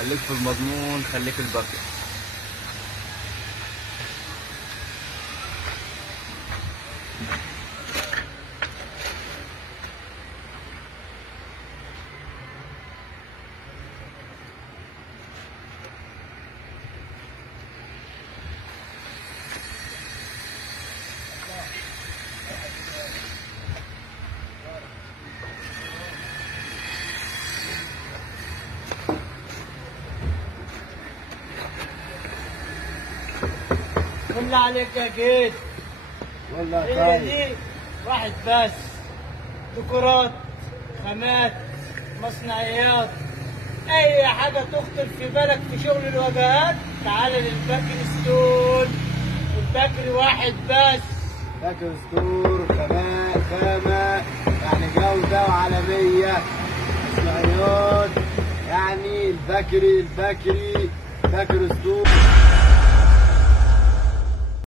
خليك في المضمون، خليك الباكر. بالله عليك يا جيد، والله هي دي واحد بس. ديكورات، خامات، مصنعيات، اي حاجه تخطر في بالك في شغل الواجهات تعال للباكر ستون. الباكر واحد بس. باكر ستور، خامة يعني جودة وعالمية، مصنعيات يعني البكري باكر ستور.